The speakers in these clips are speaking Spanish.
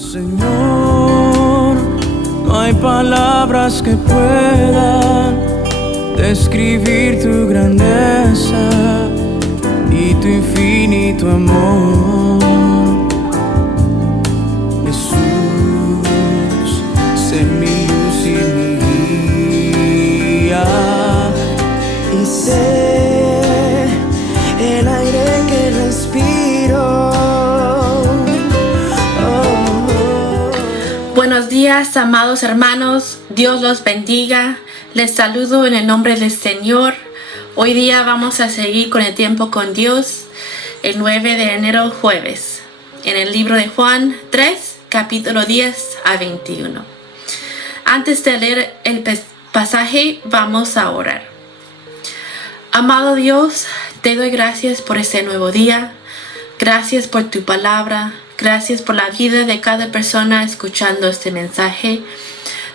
Señor, no hay palabras que puedan describir tu grandeza y tu infinito amor. Jesús, sé mi luz y mi guía, y sé el aire que respiro. Buenos días, amados hermanos, Dios los bendiga. Les saludo en el nombre del Señor. Hoy día vamos a seguir con el tiempo con Dios, el 9 de enero, jueves, en el libro de Juan 3, capítulo 10 a 21. Antes de leer el pasaje, vamos a orar. Amado Dios, te doy gracias por este nuevo día. Gracias por tu palabra. Gracias por la vida de cada persona escuchando este mensaje.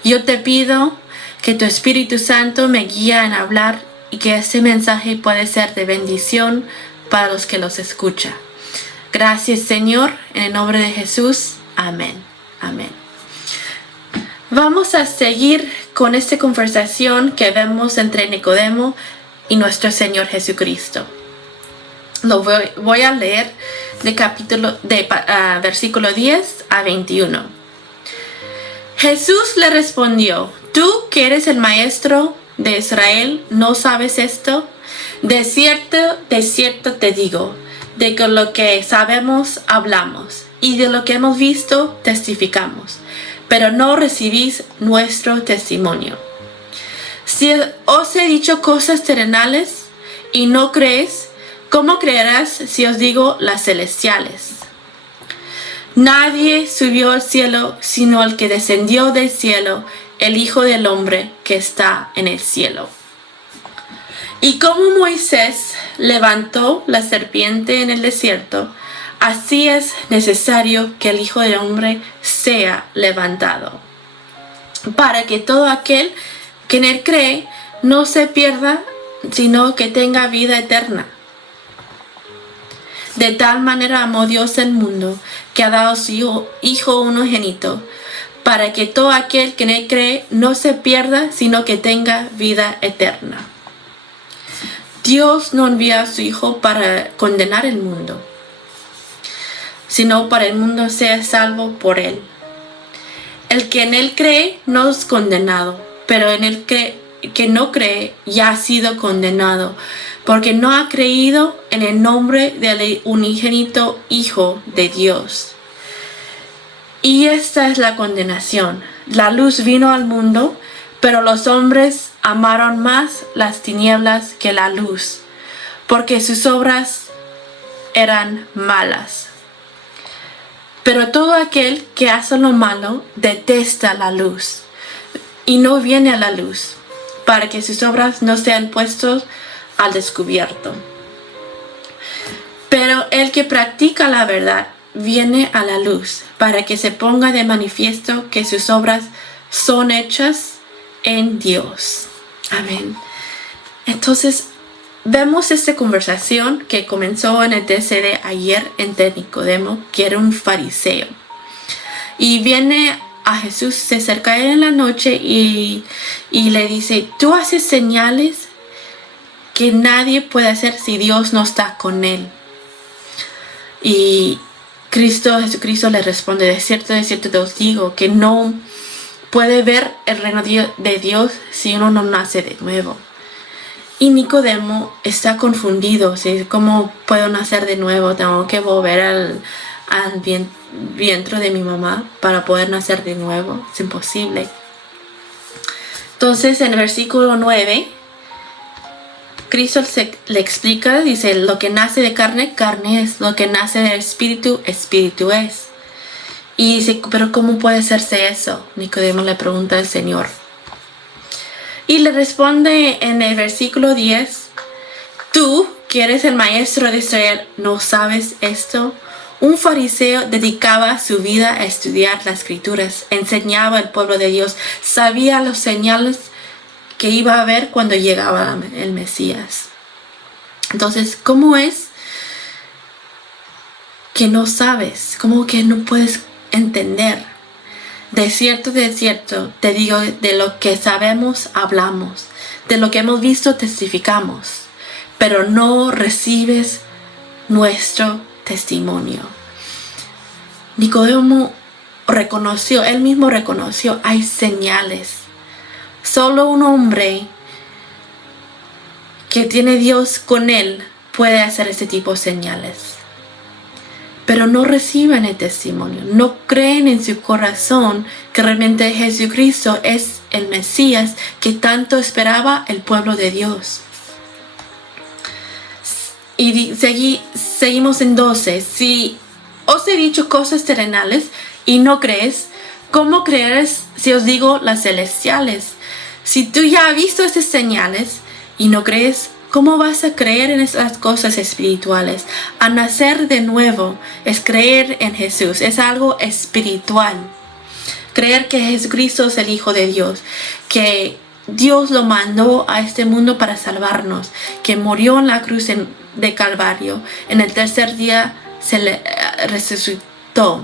Yo te pido que tu Espíritu Santo me guíe en hablar y que este mensaje pueda ser de bendición para los que los escuchan. Gracias, Señor, en el nombre de Jesús. Amén. Amén. Vamos a seguir con esta conversación que vemos entre Nicodemo y nuestro Señor Jesucristo. Lo voy a leer de versículo 10 a 21. Jesús le respondió: ¿Tú que eres el maestro de Israel, no sabes esto? De cierto te digo, de que lo que sabemos hablamos, y de lo que hemos visto testificamos, pero no recibís nuestro testimonio. Si os he dicho cosas terrenales y no creéis, ¿cómo creerás si os digo las celestiales? Nadie subió al cielo sino el que descendió del cielo, el Hijo del Hombre que está en el cielo. Y como Moisés levantó la serpiente en el desierto, así es necesario que el Hijo del Hombre sea levantado, para que todo aquel que en él cree no se pierda, sino que tenga vida eterna. De tal manera amó Dios el mundo, que ha dado a su Hijo unigénito, para que todo aquel que en él cree no se pierda, sino que tenga vida eterna. Dios no envía a su Hijo para condenar el mundo, sino para el mundo sea salvo por él. El que en él cree no es condenado, pero en el que no cree ya ha sido condenado, porque no ha creído en el nombre del unigénito Hijo de Dios. Y esta es la condenación. La luz vino al mundo, pero los hombres amaron más las tinieblas que la luz, porque sus obras eran malas. Pero todo aquel que hace lo malo detesta la luz y no viene a la luz, para que sus obras no sean puestas al descubierto. Pero el que practica la verdad viene a la luz, para que se ponga de manifiesto que sus obras son hechas en Dios. Amén. Entonces, vemos esta conversación que comenzó en el TC de ayer entre Nicodemo, que era un fariseo. Y viene a Jesús, se acerca a él en la noche y le dice: tú haces señales que nadie puede hacer si Dios no está con él. Y Jesucristo le responde: de cierto te os digo, que no puede ver el reino de Dios si uno no nace de nuevo. Y Nicodemo está confundido: ¿cómo puedo nacer de nuevo? Tengo que volver al vientre de mi mamá para poder nacer de nuevo. Es imposible. Entonces, en el versículo 9, Cristo le explica, dice: lo que nace de carne, carne es; lo que nace del espíritu, espíritu es. Y dice: ¿pero cómo puede hacerse eso? Nicodemo le pregunta al Señor. Y le responde en el versículo 10: tú, que eres el maestro de Israel, ¿no sabes esto? Un fariseo dedicaba su vida a estudiar las escrituras, enseñaba al pueblo de Dios, sabía los señales que iba a haber cuando llegaba el Mesías. Entonces, ¿cómo es que no sabes? ¿Cómo que no puedes entender. De cierto, te digo, de lo que sabemos, hablamos. De lo que hemos visto, testificamos. Pero no recibes nuestro testimonio. Nicodemo él mismo reconoció, hay señales. Solo un hombre que tiene Dios con él puede hacer ese tipo de señales. Pero no reciben el testimonio, no creen en su corazón que realmente Jesucristo es el Mesías que tanto esperaba el pueblo de Dios. Y seguimos en 12. Si os he dicho cosas terrenales y no crees, ¿cómo creeres si os digo las celestiales? Si tú ya has visto esas señales y no crees, ¿cómo vas a creer en esas cosas espirituales? A nacer de nuevo es creer en Jesús, es algo espiritual. Creer que Jesucristo es el Hijo de Dios, que Dios lo mandó a este mundo para salvarnos, que murió en la cruz de Calvario, en el tercer día se le resucitó.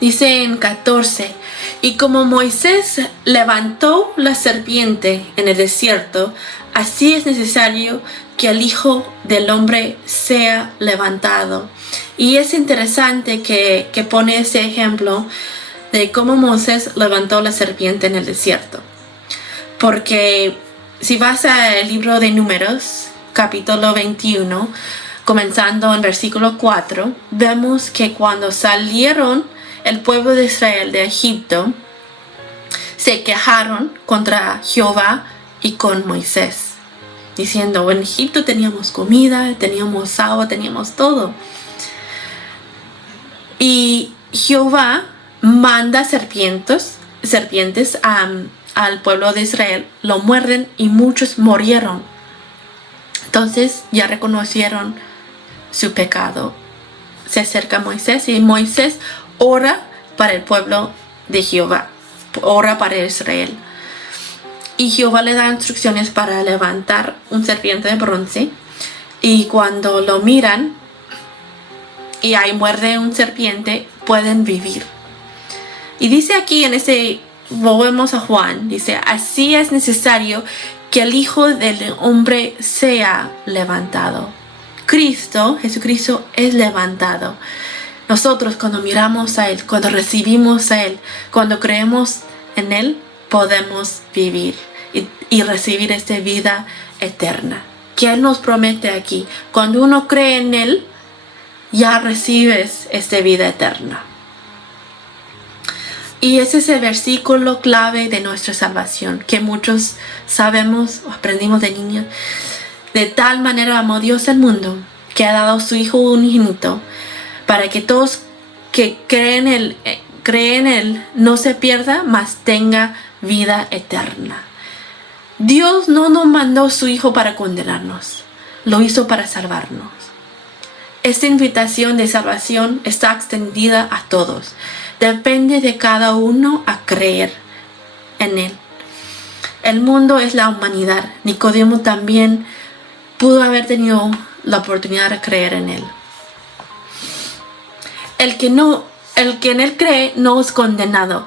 Dice en 14, y como Moisés levantó la serpiente en el desierto, así es necesario que el Hijo del Hombre sea levantado. Y es interesante que pone ese ejemplo de cómo Moisés levantó la serpiente en el desierto. Porque si vas al libro de Números, capítulo 21, comenzando en versículo 4, vemos que cuando salieron el pueblo de Israel de Egipto, se quejaron contra Jehová y con Moisés, diciendo, en Egipto teníamos comida, teníamos agua, teníamos todo. Y Jehová manda serpientes al pueblo de Israel, lo muerden y muchos murieron. Entonces ya reconocieron su pecado. Se acerca Moisés y Moisés ora para el pueblo de Jehová, ora para Israel. Y Jehová le da instrucciones para levantar un serpiente de bronce. Y cuando lo miran y ahí muerde un serpiente, pueden vivir. Y dice aquí volvemos a Juan, dice, así es necesario que el Hijo del Hombre sea levantado. Jesucristo es levantado. Nosotros cuando miramos a Él, cuando recibimos a Él, cuando creemos en Él, podemos vivir y recibir esta vida eterna que Él nos promete aquí. Cuando uno cree en Él, ya recibes esta vida eterna. Y ese es el versículo clave de nuestra salvación, que muchos sabemos o aprendimos de niños. De tal manera amó Dios el mundo, que ha dado a su Hijo unigénito, para que todos que creen en Él no se pierda, mas tenga vida eterna. Dios no nos mandó a su Hijo para condenarnos, lo hizo para salvarnos. Esta invitación de salvación está extendida a todos. Depende de cada uno a creer en Él. El mundo es la humanidad. Nicodemo también pudo haber tenido la oportunidad de creer en Él. El que en Él cree no es condenado,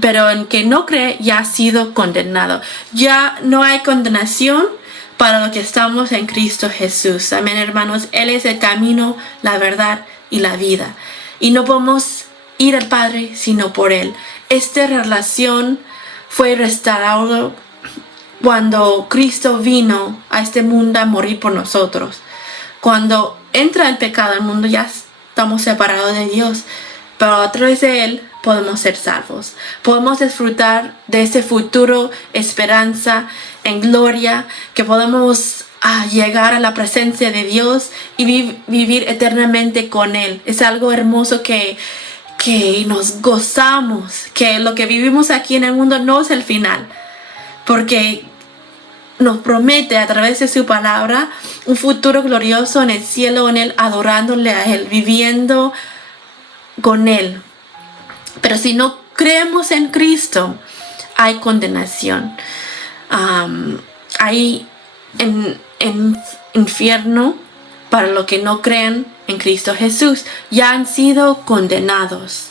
pero el que no cree ya ha sido condenado. Ya no hay condenación para los que estamos en Cristo Jesús. Amén, hermanos. Él es el camino, la verdad y la vida. Y no podemos ir al Padre sino por Él. Esta relación fue restaurada cuando Cristo vino a este mundo a morir por nosotros. Cuando entra el pecado al mundo, ya estamos separados de Dios. Pero a través de Él podemos ser salvos. Podemos disfrutar de ese futuro, esperanza, en gloria, que podemos llegar a la presencia de Dios y vivir eternamente con Él. Es algo hermoso que nos gozamos, que lo que vivimos aquí en el mundo no es el final, porque nos promete a través de su palabra un futuro glorioso en el cielo, en Él, adorándole a Él, viviendo con Él. Pero si no creemos en Cristo, hay condenación. Hay en infierno para los que no creen en Cristo Jesús. Ya han sido condenados.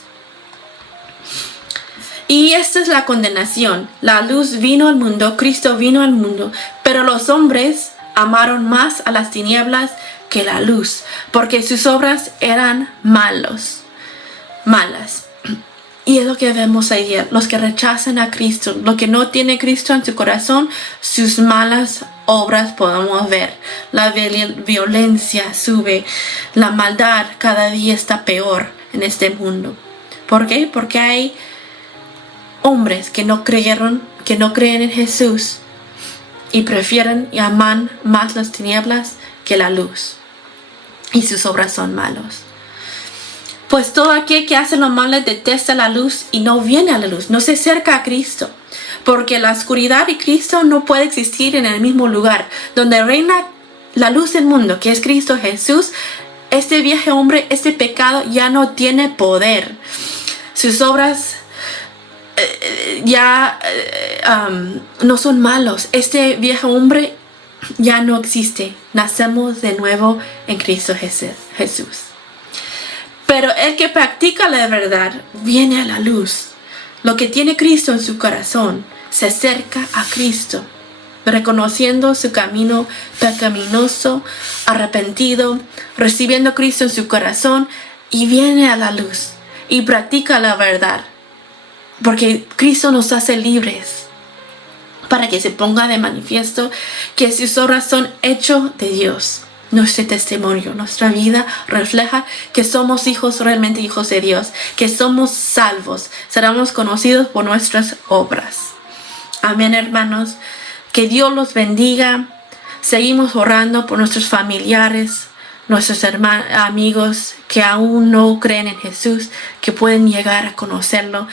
Y esta es la condenación. La luz vino al mundo, Cristo vino al mundo, pero los hombres amaron más a las tinieblas que la luz, porque sus obras eran malas. Y es lo que vemos ayer, los que rechazan a Cristo, los que no tienen Cristo en su corazón, sus malas obras podemos ver. La violencia sube, la maldad cada día está peor en este mundo. ¿Por qué? Porque hay hombres que no creen en Jesús y prefieren y aman más las tinieblas que la luz, y sus obras son malos. Pues todo aquel que hace lo malo detesta la luz y no viene a la luz, no se acerca a Cristo, porque la oscuridad y Cristo no puede existir en el mismo lugar. Donde reina la luz del mundo, que es Cristo Jesús, este viejo hombre, este pecado ya no tiene poder. Sus obras no son malos. Este viejo hombre ya no existe. Nacemos de nuevo en Cristo Jesús. Pero el que practica la verdad viene a la luz. Lo que tiene Cristo en su corazón se acerca a Cristo, reconociendo su camino pecaminoso, arrepentido, recibiendo a Cristo en su corazón, y viene a la luz y practica la verdad. Porque Cristo nos hace libres para que se ponga de manifiesto que sus obras son hechos de Dios. Nuestro testimonio, nuestra vida refleja que somos realmente hijos de Dios, que somos salvos, seremos conocidos por nuestras obras. Amén, hermanos. Que Dios los bendiga. Seguimos orando por nuestros familiares, nuestros amigos que aún no creen en Jesús, que pueden llegar a conocerlo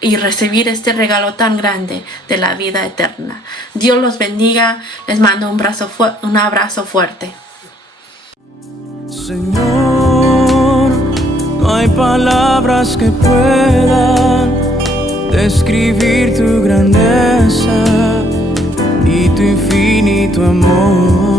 y recibir este regalo tan grande de la vida eterna. Dios los bendiga. Les mando un abrazo fuerte. Señor, no hay palabras que puedan describir tu grandeza y tu infinito amor.